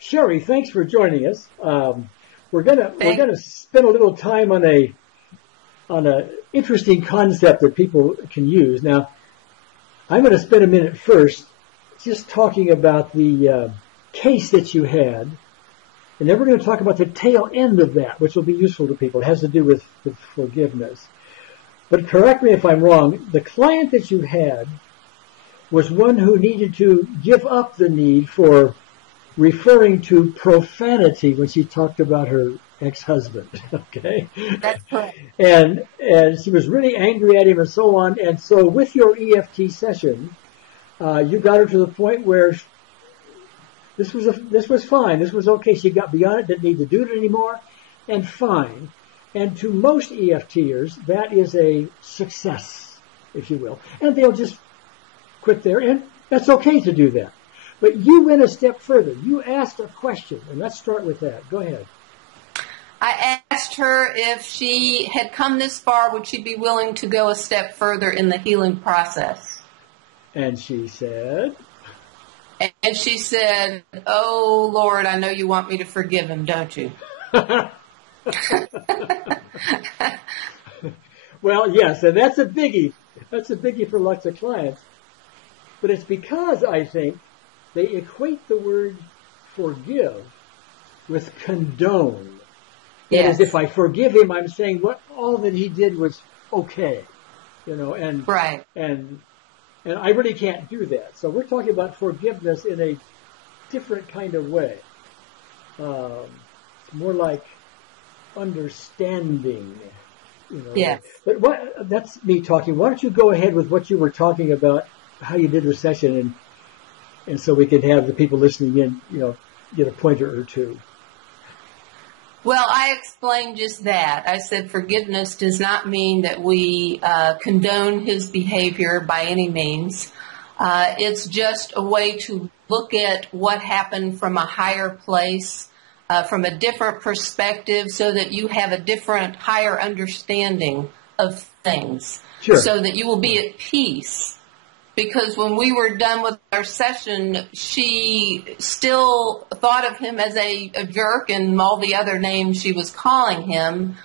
Sheri, thanks for joining us. We're gonna spend a little time on a interesting concept that people can use. Now, I'm going to spend a minute first just talking about the case that you had, and then we're going to talk about the tail end of that, which will be useful to people. It has to do with forgiveness. But correct me if I'm wrong. The client that you had was one who needed to give up the need for referring to profanity when she talked about her ex-husband. Okay. That's correct. And she was really angry at him and so on. And so with your EFT session, you got her to the point where this was fine. This was okay. She got beyond it, didn't need to do it anymore, and fine. And to most EFTers, that is a success, if you will. And they'll just quit there, and that's okay to do that. But you went a step further. You asked a question, and let's start with that. Go ahead. I asked her if she had come this far, would she be willing to go a step further in the healing process? And she said? And she said, "Oh, Lord, I know you want me to forgive him, don't you?" Well, yes, and that's a biggie. That's a biggie for lots of clients. But it's because, I think, they equate the word forgive with condone. That Yes. is, if I forgive him, I'm saying what all that he did was okay, and Right. and I really can't do that. So we're talking about forgiveness in a different kind of way. It's more like understanding, Yes. But that's me talking. Why don't you go ahead with what you were talking about, how you did the session, and so we can have the people listening in, get a pointer or two. Well, I explained just that. I said forgiveness does not mean that we condone his behavior by any means. It's just a way to look at what happened from a higher place, from a different perspective, so that you have a different, higher understanding of things. Sure. So that you will be at peace. Because when we were done with our session, she still thought of him as a jerk and all the other names she was calling him.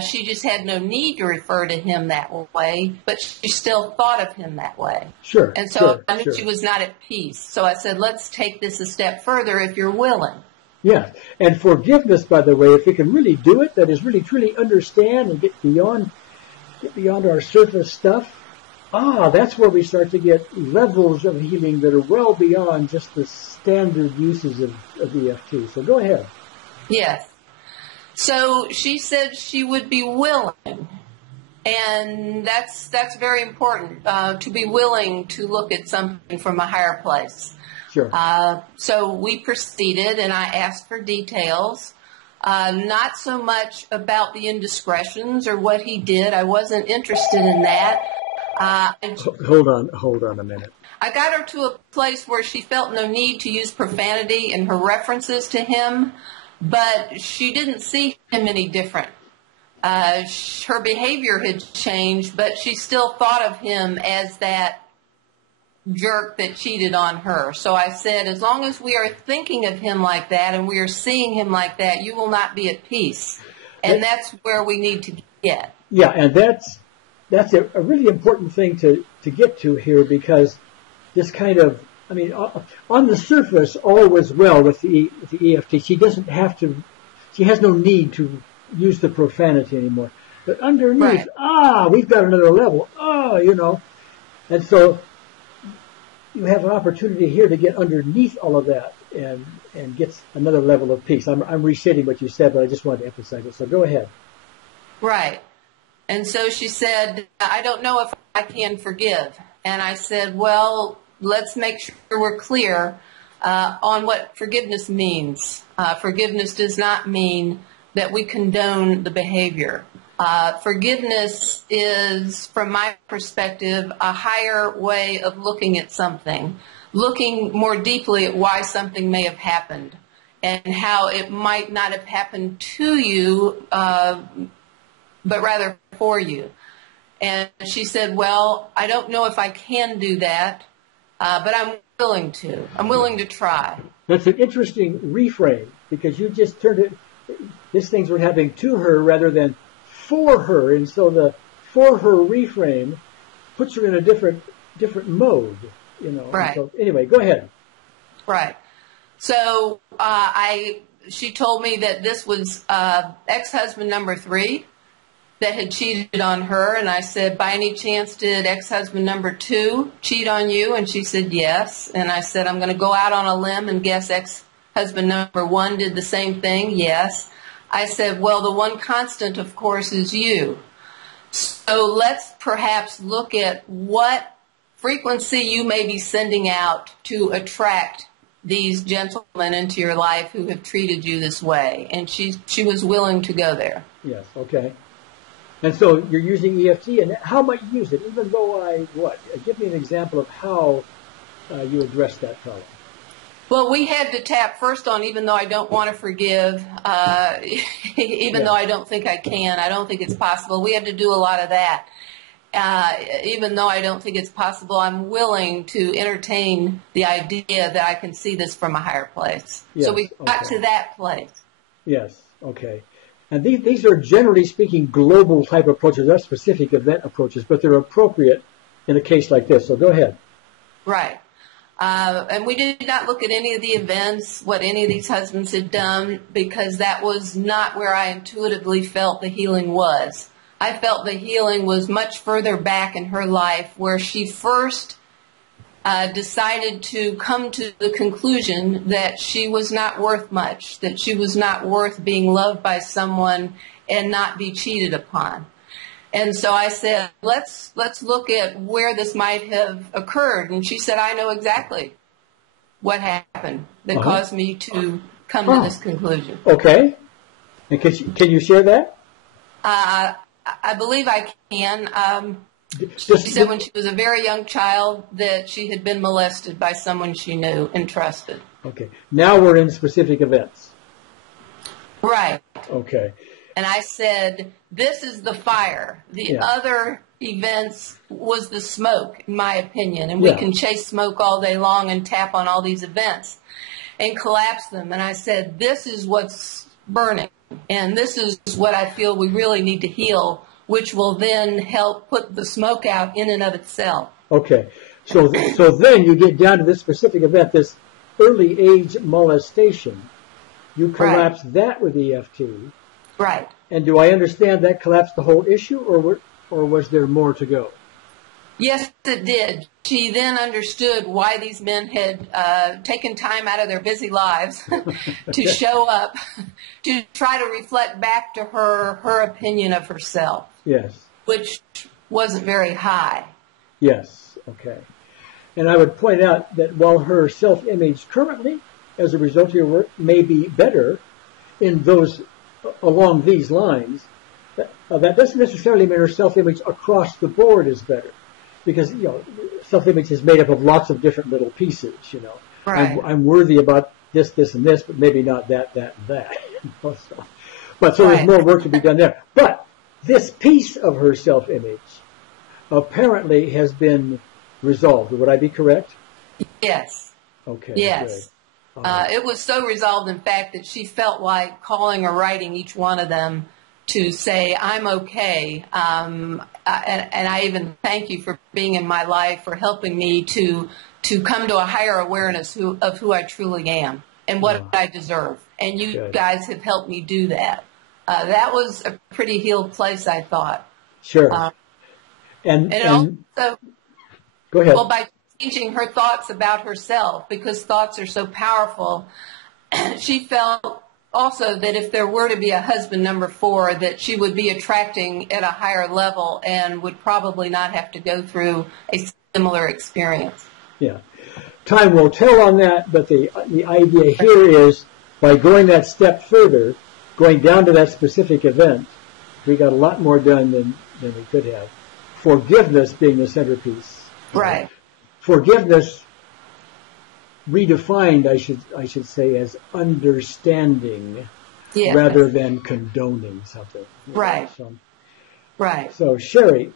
She just had no need to refer to him that way, but she still thought of him that way. Sure. And so I knew sure. she was not at peace. So I said, let's take this a step further if you're willing. Yeah. And forgiveness, by the way, if we can really do it, that is really truly understand and get beyond our surface stuff, that's where we start to get levels of healing that are well beyond just the standard uses of EFT. So go ahead. Yes. So she said she would be willing. And that's very important, to be willing to look at something from a higher place. Sure. So we proceeded, and I asked for details. Not so much about the indiscretions or what he did. I wasn't interested in that. Hold on a minute. I got her to a place where she felt no need to use profanity in her references to him, but she didn't see him any different. Her behavior had changed, but she still thought of him as that jerk that cheated on her. So I said, as long as we are thinking of him like that and we are seeing him like that, you will not be at peace. And that's where we need to get. Yeah, and that's a really important thing to get to here, because this kind of, on the surface, all was well with the EFT. She doesn't have to, she has no need to use the profanity anymore. But underneath, Right. We've got another level. And so you have an opportunity here to get underneath all of that and get another level of peace. I'm restating what you said, but I just wanted to emphasize it. So go ahead. Right. And so she said, I don't know if I can forgive. And I said, well, let's make sure we're clear on what forgiveness means. Forgiveness does not mean that we condone the behavior. Forgiveness is, from my perspective, a higher way of looking at something, looking more deeply at why something may have happened and how it might not have happened to you, but rather for you. And she said, well, I don't know if I can do that, but I'm willing to. I'm willing to try. That's an interesting reframe because you just turned it, this thing's what happening to her rather than for her. And so the for her reframe puts her in a different mode, you know. Right. So anyway, go ahead. Right. So she told me that this was ex-husband number 3 that had cheated on her. And I said, by any chance, did ex-husband number 2 cheat on you? And she said, yes. And I said, I'm going to go out on a limb and guess ex-husband number 1 did the same thing. Yes. I said, well, the one constant, of course, is you. So let's perhaps look at what frequency you may be sending out to attract these gentlemen into your life who have treated you this way. And she was willing to go there. Yes, okay. And so you're using EFT, and how might you use it? Even though give me an example of how you address that fellow. Well, we had to tap first on even though I don't want to forgive, even though I don't think I can, I don't think it's possible. We had to do a lot of that. Even though I don't think it's possible, I'm willing to entertain the idea that I can see this from a higher place. Yes, so we got to that place. Yes, okay. And these are, generally speaking, global type approaches, not specific event approaches, but they're appropriate in a case like this. So go ahead. Right. And we did not look at any of the events, what any of these husbands had done, because that was not where I intuitively felt the healing was. I felt the healing was much further back in her life, where she first decided to come to the conclusion that she was not worth much, that she was not worth being loved by someone and not be cheated upon. And so I said, let's look at where this might have occurred. And she said, I know exactly what happened that caused me to come to this conclusion. Okay. And can you share that? I believe I can. She said when she was a very young child that she had been molested by someone she knew and trusted. Okay. Now we're in specific events. Right. Okay. And I said, this is the fire. The other events was the smoke, in my opinion. And we can chase smoke all day long and tap on all these events and collapse them. And I said, this is what's burning. And this is what I feel we really need to heal, which will then help put the smoke out in and of itself. Okay. So then you get down to this specific event, this early age molestation. You collapse that with EFT. Right. And do I understand that collapsed the whole issue, or was there more to go? Yes, it did. She then understood why these men had taken time out of their busy lives to show up, to try to reflect back to her opinion of herself. Yes. Which wasn't very high. Yes, okay. And I would point out that while her self-image currently, as a result of your work, may be better in those along these lines, that doesn't necessarily mean her self-image across the board is better. Because, self-image is made up of lots of different little pieces, Right. I'm worthy about this, and this, but maybe not that, and that. But so there's more work to be done there. But this piece of her self-image apparently has been resolved. Would I be correct? Yes. Okay. Yes. It was so resolved, in fact, that she felt like calling or writing each one of them to say, I'm okay. And I even thank you for being in my life, for helping me to come to a higher awareness of who I truly am and what I deserve. And you guys have helped me do that. That was a pretty healed place, I thought. Sure. And also, go ahead. Well, by changing her thoughts about herself, because thoughts are so powerful, she felt also that if there were to be a husband number 4, that she would be attracting at a higher level and would probably not have to go through a similar experience. Yeah. Time will tell on that, but the idea here is by going that step further, going down to that specific event, we got a lot more done than we could have. Forgiveness being the centerpiece. Right. Forgiveness redefined, I should say, as understanding rather than condoning something. Right. Right. So Sheri,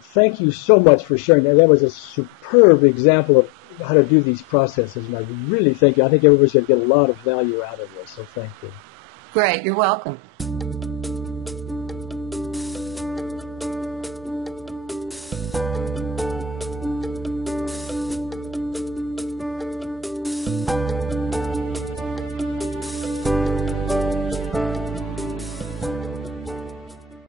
thank you so much for sharing that. That was a superb example of how to do these processes, and I really think everybody's going to get a lot of value out of this. So thank you. Great, you're welcome.